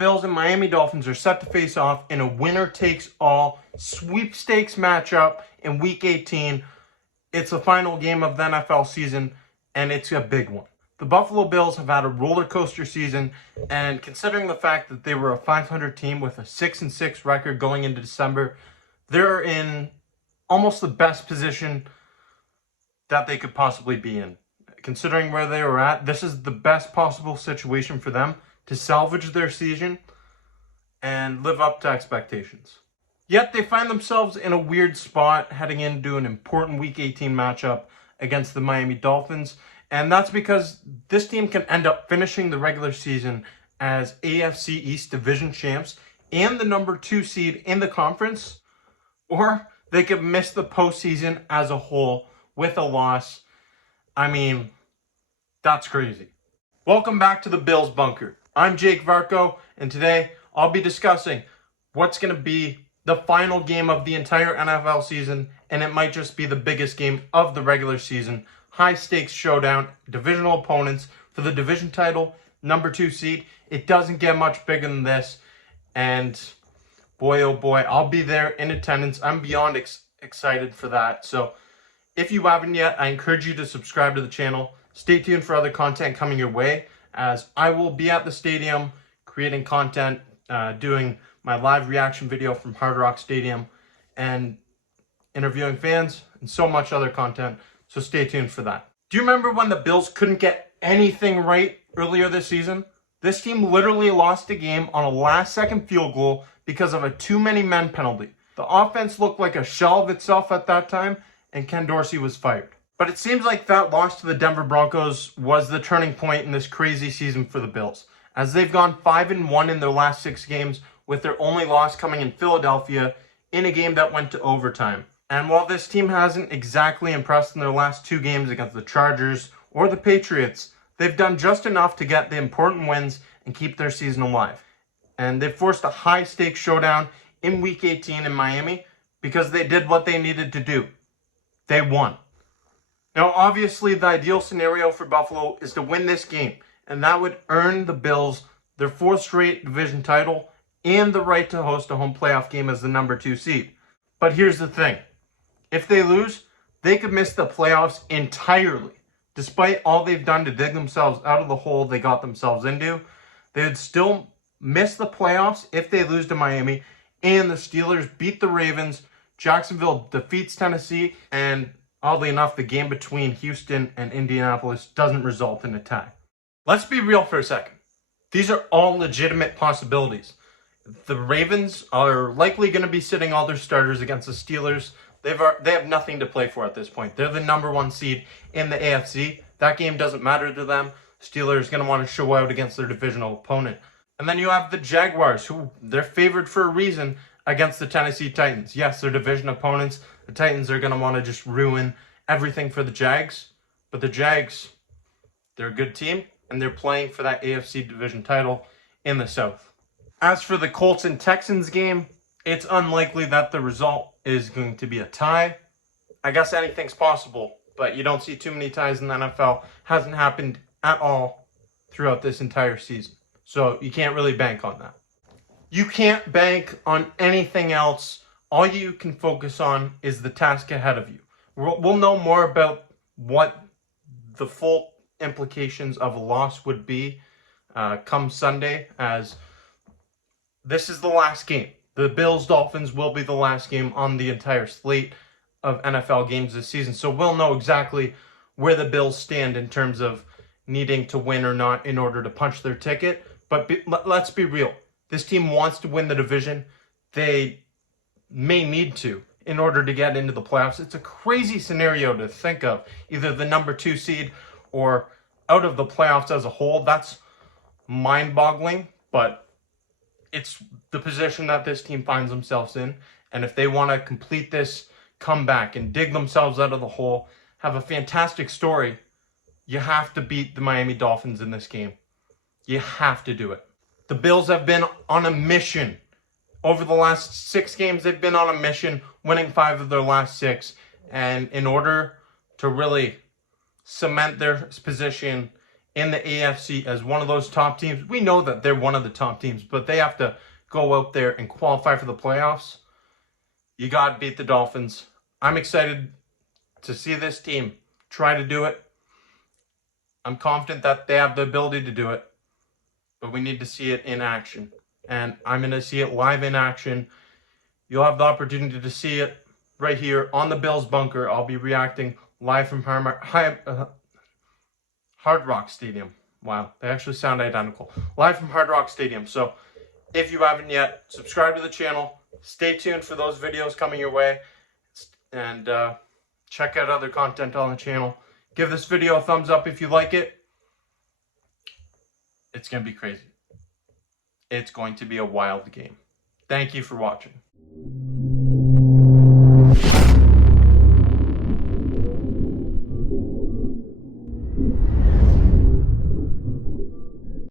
Bills and Miami Dolphins are set to face off in a winner-takes-all sweepstakes matchup in Week 18. It's the final game of the NFL season, and it's a big one. The Buffalo Bills have had a roller coaster season, and considering the fact that they were a 500 team with a 6-6 record going into December, they're in almost the best position that they could possibly be in. Considering where they were at, this is the best possible situation for them to salvage their season and live up to expectations. Yet they find themselves in a weird spot heading into an important Week 18 matchup against the Miami Dolphins, and that's because this team can end up finishing the regular season as AFC East division champs and the number 2 seed in the conference, or they could miss the postseason as a whole with a loss. I mean, that's crazy. Welcome back to the Bills Bunker. I'm Jake Varco, and today I'll be discussing what's going to be the final game of the entire NFL season, and it might just be the biggest game of the regular season. High stakes showdown, divisional opponents for the division title, number 2 seed. It doesn't get much bigger than this, and boy oh boy, I'll be there in attendance. I'm beyond excited for that. So if you haven't yet, I encourage you to subscribe to the channel. Stay tuned for other content coming your way, as I will be at the stadium creating content, doing my live reaction video from Hard Rock Stadium and interviewing fans and so much other content. So stay tuned for that. Do you remember when the Bills couldn't get anything right earlier this season? This team literally lost a game on a last-second field goal because of a too-many-men penalty. The offense looked like a shell of itself at that time, and Ken Dorsey was fired. But it seems like that loss to the Denver Broncos was the turning point in this crazy season for the Bills, as they've gone 5-1 in their last 6 games, with their only loss coming in Philadelphia in a game that went to overtime. And while this team hasn't exactly impressed in their last 2 games against the Chargers or the Patriots, they've done just enough to get the important wins and keep their season alive. And they've forced a high-stakes showdown in Week 18 in Miami because they did what they needed to do. They won. Now, obviously, the ideal scenario for Buffalo is to win this game, and that would earn the Bills their 4th straight division title and the right to host a home playoff game as the number 2 seed. But here's the thing. If they lose, they could miss the playoffs entirely. Despite all they've done to dig themselves out of the hole they got themselves into, they would still miss the playoffs if they lose to Miami, and the Steelers beat the Ravens, Jacksonville defeats Tennessee, and oddly enough, the game between Houston and Indianapolis doesn't result in a tie. Let's be real for a second. These are all legitimate possibilities. The Ravens are likely going to be sitting all their starters against the Steelers. They have nothing to play for at this point. They're the number 1 seed in the AFC. That game doesn't matter to them. Steelers are going to want to show out against their divisional opponent. And then you have the Jaguars, who they're favored for a reason against the Tennessee Titans. Yes, they're division opponents. The Titans are going to want to just ruin everything for the Jags. But the Jags, they're a good team, and they're playing for that AFC division title in the South. As for the Colts and Texans game, it's unlikely that the result is going to be a tie. I guess anything's possible, but you don't see too many ties in the NFL. Hasn't happened at all throughout this entire season. So you can't really bank on that. You can't bank on anything else. All you can focus on is the task ahead of you. We'll know more about what the full implications of a loss would be come Sunday, as this is the last game. The Bills-Dolphins will be the last game on the entire slate of NFL games this season. So we'll know exactly where the Bills stand in terms of needing to win or not in order to punch their ticket. But let's be real. This team wants to win the division. They may need to in order to get into the playoffs. It's a crazy scenario to think of. Either the number 2 seed or out of the playoffs as a whole. That's mind-boggling, but it's the position that this team finds themselves in. And if they want to complete this comeback and dig themselves out of the hole, have a fantastic story, you have to beat the Miami Dolphins in this game. You have to do it. The Bills have been on a mission. Over the last 6 games, they've been on a mission, winning 5 of their last 6. And in order to really cement their position in the AFC as one of those top teams. We know that they're one of the top teams, but they have to go out there and qualify for the playoffs. You got to beat the Dolphins. I'm excited to see this team try to do it. I'm confident that they have the ability to do it, but we need to see it in action. And I'm going to see it live in action. You'll have the opportunity to see it right here on the Bills bunker. I'll be reacting live from Hard Rock Stadium. Wow, they actually sound identical. Live from Hard Rock Stadium. So if you haven't yet, subscribe to the channel. Stay tuned for those videos coming your way. And check out other content on the channel. Give this video a thumbs up if you like it. It's going to be crazy. It's going to be a wild game. Thank you for watching.